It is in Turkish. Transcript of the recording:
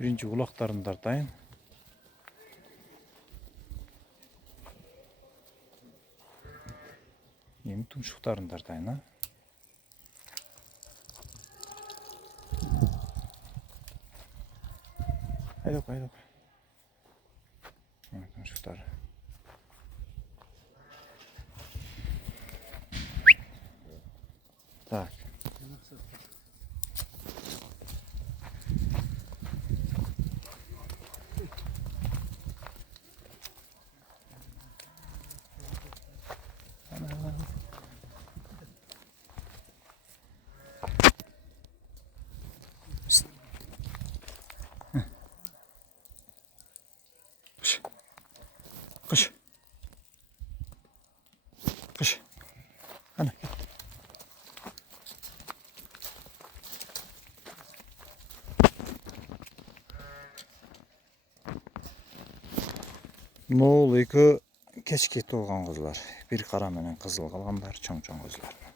Birinci kulaklarını dartayın. Yemi tumşuklarını dartayın ha. Haydi haydi. Yemi tumşukları. Tak. Kış. Kış. Ana. Ne oluyor ki keşke doğan kızlar. Bir kara menen kızıl kalanlar çoğun gözler.